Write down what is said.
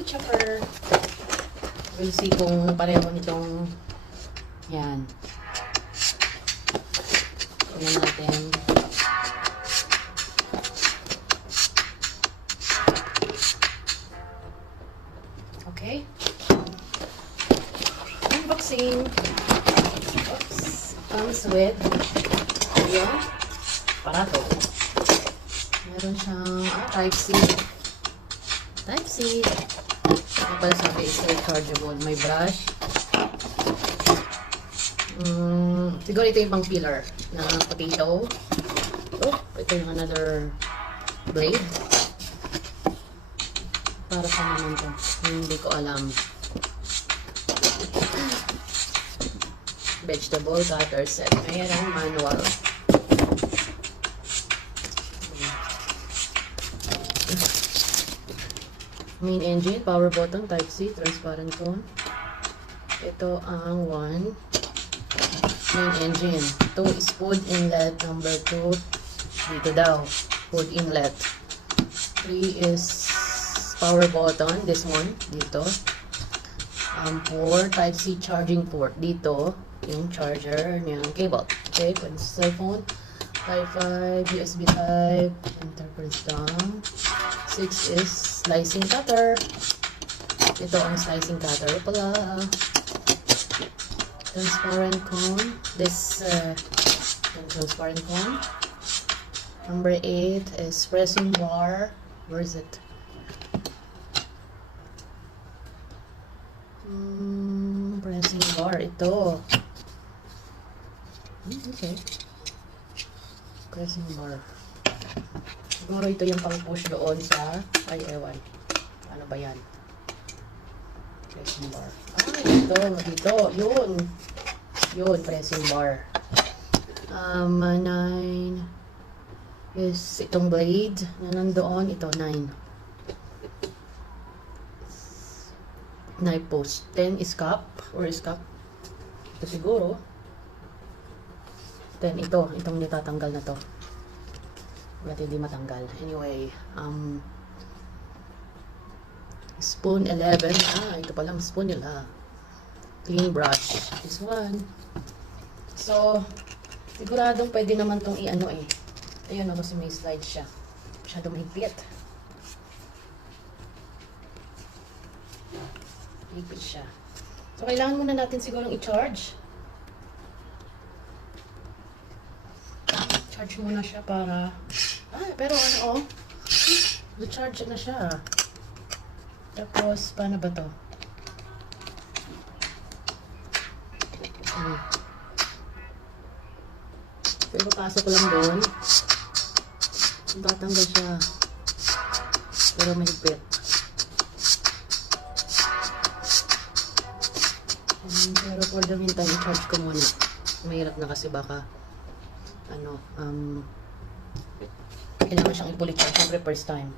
wood chopper. We'll see kung pareho nitong yan. Tingnan natin. Okay. Unboxing. Oops. Comes with yung aparato. Meron siyang Type-C. Type-C. Ano pala sabi is rechargeable. May brush. Siguro ito yung pang peeler na potato. Oh, ito yung another blade. Para sa naman to. Hindi ko alam. Vegetable cutter set. Mayroong manual. Main engine, power button, Type-C, transparent cone. Ito ang 1. Main engine. 2 is food inlet. Number 2, dito daw. Food inlet. 3 is power button. This one, dito. 4, Type-C charging port. Dito, yung charger niyang cable. Okay, pwede sa cellphone. Type 5, USB type. Enter, press down. 6 is slicing cutter. Ito ang slicing cutter pala. Transparent cone. This transparent cone. Number 8 is pressing bar. Where is it? Pressing bar. Ito. Okay. Pressing bar. Siguro ito yung pang-push doon sa, ay ewan. Ano ba yan? Pressing bar. Dito. Yun. Yun, pressing bar. 9 is itong blade na nandoon. Ito, 9. Knife post. 10 is cup. Or is cup. Ito siguro. 10 ito. Itong nitatanggal na to. Ba't hindi matanggal? Anyway, spoon 11. Ito palang spoon nila. Clean brush. This one. So, siguradong pwede naman tong i-ano eh. Ayun, kasi may slide siya. Masyado mahigpit. Mahigpit siya. So, kailangan muna natin sigurong i-charge. Charge muna siya para... pero ano recharge na siya. Tapos, paano ba to? Pero pasok lang doon. Tatanggal siya. Pero mahigpit. Pero for the meantime, i-charge ko muna. Mahirap na kasi baka kailangan siyang ipulit siya. Siyempre first time.